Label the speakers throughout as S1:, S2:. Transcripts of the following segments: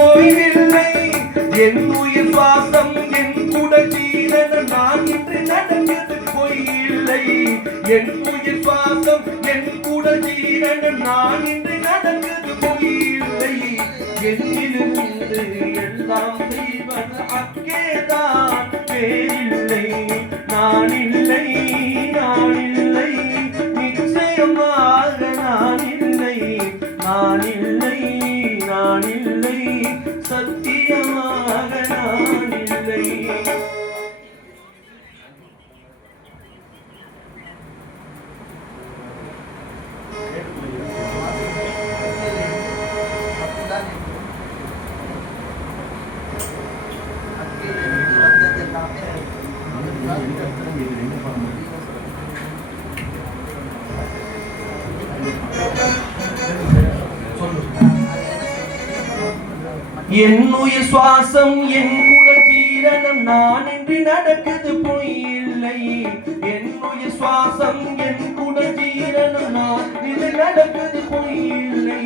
S1: ஓய்வில்லை என் உயிர் சுவாசம் என் குடல் ஜீரண நான் இன்று நடந்தது பொய் இல்லை என் உயிர் சுவாசம் என் குடல் ஜீரண நான் இன்று நடந்தது பொய் இல்லை என்னிலிருந்து எல்லாம் செய்வன் அக்கேதான். பேரில்லை நான் என் உயிர் சுவாசம் என் குடல் ஜீரணம் நான் என்று நடக்குது பொய் இல்லை என் உயிர் சுவாசம் என் குடல் ஜீரணம் நான் இது நடக்குது பொய் இல்லை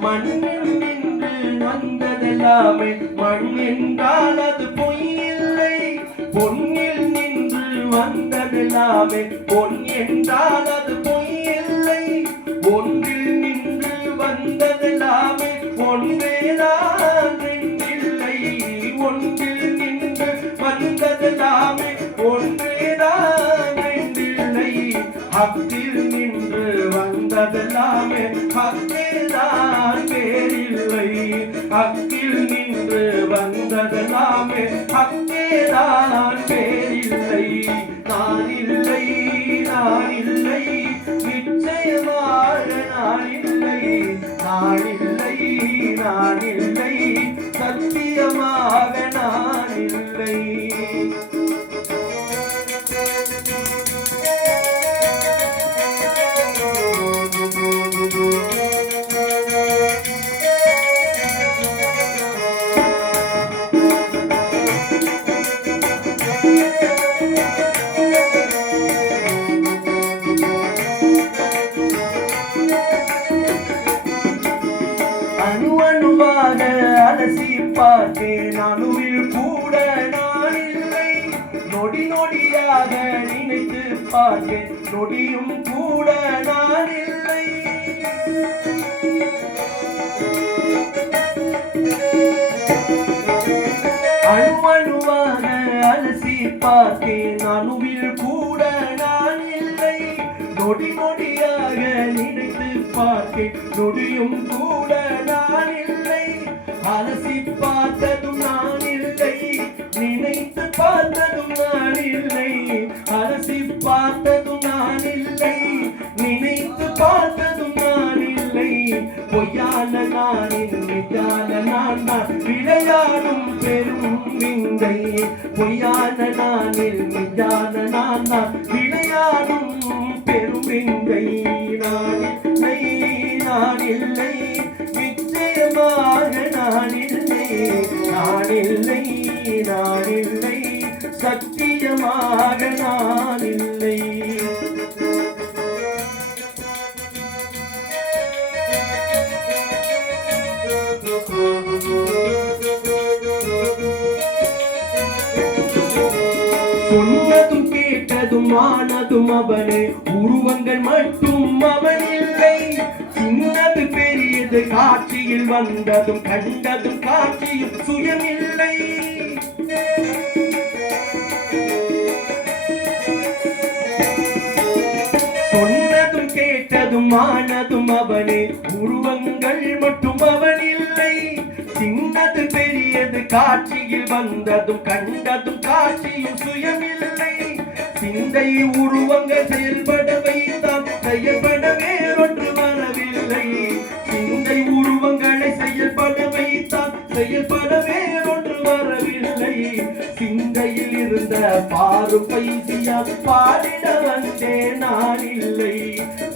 S1: மண்ணில் நின்று வந்ததெல்லாமே மண் என்றால் அது பொய் இல்லை பொன்னில் நின்று வந்ததெல்லாமே பொன் என்றால் அது பொய் இல்லை ஒன்றில் நின்று வந்ததெல்லாமே ஒன்றேதான் அக்கில் நின்று வந்ததெல்லாமே ஹக்கேதான் பேரில்லை நான் இல்லை நான் இல்லை நிச்சயமாக நான் இல்லை நான் இல்லை நான் இல்லை சத்தியமாக நான் பார்த்தேன் அணுவில் கூட நான் இல்லை. நொடி நொடியாக நினைத்து பார்த்தேன் நொடியும் கூட நான் இல்லை. அணுவணுவாக அலசி பார்த்தேன் அணுவில் கூட நான் இல்லை. நொடி நொடியாக நினைத்து பார்த்தேன் நொடியும் கூட நான் இல்லை. அலசி பார்த்ததும் நான் இல்லை. நினைத்து பார்த்ததும் நான் இல்லை. அலசி பார்த்ததும் நான் இல்லை. நினைத்து பார்த்ததும் நான் இல்லை. பொய்யான நான் நிஜான நான் தான். விளையாடும் பெரும் விந்தை. பொய்யான நானில் நிஜான நான் தான். விளையாடும் பெரும் விந்தை. நான் இல்லை நான் இல்லை. நிச்சயமா நான் இல்லை நான் இல்லை நான் இல்லை சத்தியமாக நான் இல்லை சொன்னதும் கேட்டதும் ஆனதும் அவனே. உருவங்கள் மட்டும் அவன் இல்லை சின்னது பெரியது காட்சியில் வந்ததும் கண்டதும் காட்சியும் சுயமில்லை. சொன்னதும் கேட்டதும் ஆனதும் அவனே உருவங்கள் மட்டும் அவன் இல்லை சின்னது பெரியது காட்சியில் வந்ததும் கண்டதும் காட்சியும் சுயமில்லை. சிந்தை உருவங்கள் செயல்பட வைத்தான் செயல்படவே வைத்தான் படமே ஒன்று வரவில்லை. சிங்கையில் இருந்த பாரு பைசியா பாடிட வந்தே நான் இல்லை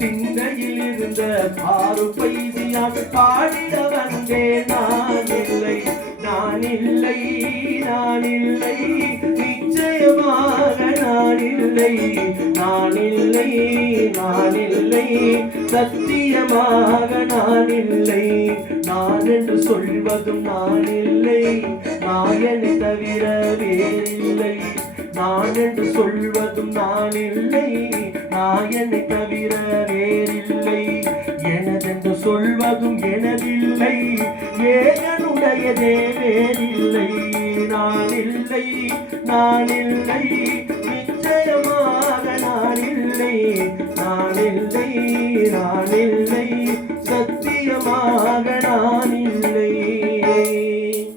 S1: சிங்கையில் இருந்த பாரு பைசியா பாடிட வந்தே நான் இல்லை நான் இல்லை நான் இல்லை. சத்தியமாக நான் இல்லை. நான் என்று சொல்வதும் நான் இல்லை. நாயனை தவிர வேறில்லை. நான் என்று சொல்வதும் நான் இல்லை. நாயனை தவிர வேறில்லை. எனதென்று சொல்வதும் எனதில்லை. ஏகனுடையதே வேறில்லை நான் இல்லை நான் இல்லை. நான் இல்லை நான் இல்லை.